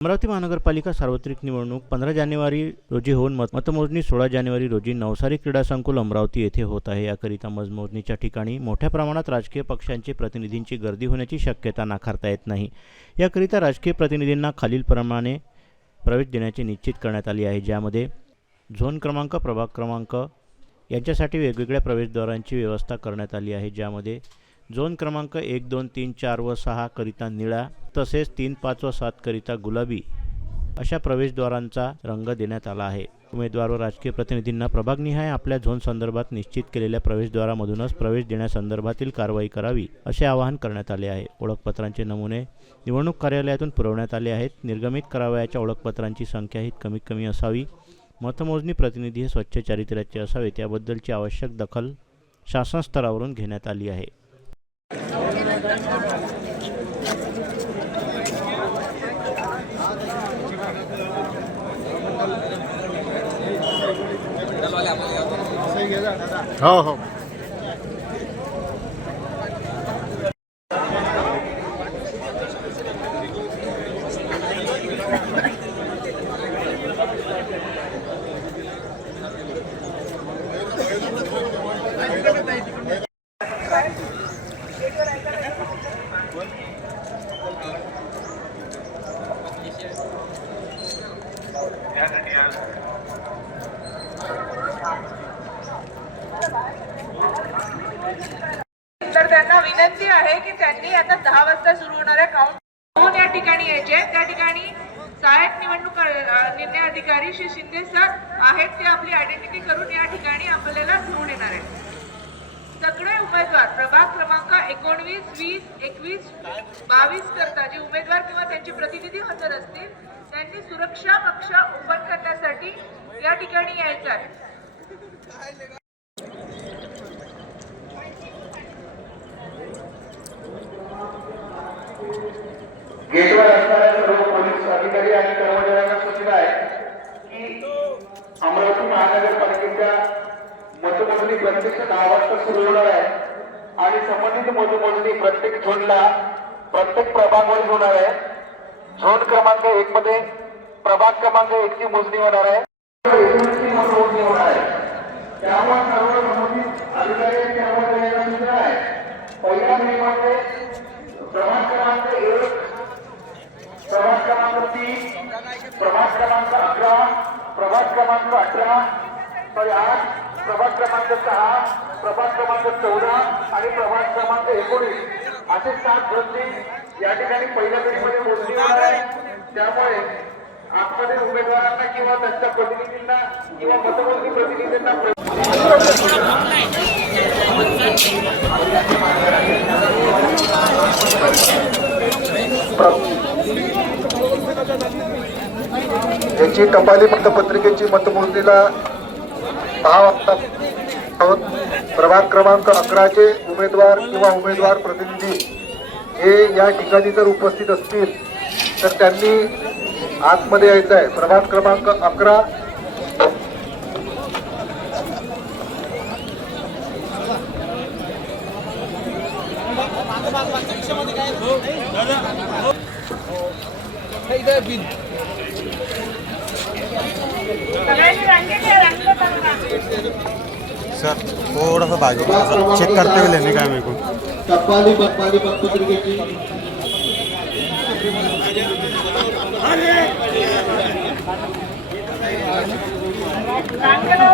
अमरावती महानगरपालिका सार्वत्रिक निवडणूक 15 जानेवारी रोजी होऊन मतमोजणी 16 जानेवारी रोजी नवसारी क्रीडा संकुल अमरावती येथे होत आहे। याकरिता मतमोजणीच्या ठिकाणी मोठ्या प्रमाणात राजकीय पक्षांचे प्रतिनिधींची गर्दी होण्याची शक्यता नाकारता येत नाही। याकरिता राजकीय प्रतिनिधींना खालीलप्रमाणे प्रवेश देण्याचे निश्चित करण्यात आले आहे, ज्यामध्ये झोन क्रमांक, प्रभाग क्रमांक यांच्यासाठी वेगवेगळ्या प्रवेशद्वारांची व्यवस्था करण्यात आली आहे, ज्यामध्ये झोन क्रमांक 1, 2, 3, 4 व 6 करिता निळा, तसेच 3, 5 व 7 करिता गुलाबी अशा प्रवेशद्वारांचा रंग देण्यात आला आहे। उमेदवार व राजकीय प्रतिनिधींना प्रभागनिहाय आपल्या झोन संदर्भात निश्चित केलेल्या प्रवेशद्वारामधूनच प्रवेश देण्यासंदर्भातील कारवाई करावी असे आवाहन करण्यात आले आहे। ओळखपत्रांचे नमुने निवडणूक कार्यालयातून पुरवण्यात आले आहेत। निर्गमित करावयाच्या ओळखपत्रांची संख्या ही कमीत कमी असावी। मतमोजणी प्रतिनिधी हे स्वच्छ चारित्र्याचे असावेत, याबद्दलची आवश्यक दखल शासन स्तरावरून घेण्यात आली आहे। हो हो तर त्यांना विनंती आहे की त्यांनी आता 10 वाजता सुरू होणाऱ्या काउंट या ठिकाणी यायचे। त्या ठिकाणी सहाय्यक निवडणूक निर्णय अधिकारी श्री शिंदे सर आहेत, ते आपली आयडेंटिटी करून या ठिकाणी आपल्याला घेऊन येणार आहेत। सगळे उमेदवार प्रभाग क्रमांक 19, 20, 21, 22 करता जे उमेदवार किंवा त्यांचे प्रतिनिधी हजर असतील त्यांनी सुरक्षा कक्ष ओपन करण्यासाठी या ठिकाणी यायचं आहे। गेटवर असणाऱ्या सर्व पोलीस अधिकारी आणि कर्मचाऱ्यांना सूचना आहे की अमरावती महानगरपालिकेच्या मतमोजणी प्रत्यक्ष 10 वाजता सुरू होणार आहे आणि संबंधित मतमोजणी प्रत्येक झोनला प्रत्येक प्रभागावर होणार आहे। झोन क्रमांक 1 मध्ये प्रभाग क्रमांक 1 ची मोजणी होणार आहे, मतमोजणी होणार आहे। त्यामुळे सर्व संबंधित अधिकारी आणि कर्मचाऱ्यांना सूचना आहे, पहिला नियमामध्ये प्रभाग क्रमांक 1, प्रभाग क्रमांक 3, प्रभाग क्रमांक 11, प्रभाग क्रमांक 18, 8, प्रभाग क्रमांक 6, प्रभाग क्रमांक 14 आणि प्रभाग क्रमांक 19 असे 7 झोनची या ठिकाणी पहिल्या फेरीमध्ये मोजणी होणार आहे। त्यामुळे आतमध्ये उमेदवारांना किंवा त्यांच्या प्रतिनिधींना किंवा मतमोजणी प्रतिनिधींना याची टपाली मतपत्रिकेची मतमोजणीला 10 वाजता प्रभाग क्रमांक 11 चे उमेदवार किंवा उमेदवार प्रतिनिधी हे या ठिकाणी जर उपस्थित असतील तर त्यांनी आतमध्ये यायचं आहे। प्रभाग क्रमांक 11 सर थोड़ा सा बाजू चेक करते हुए लेने का है मेरे को। टपाली मतपत्रिकेची सांगेला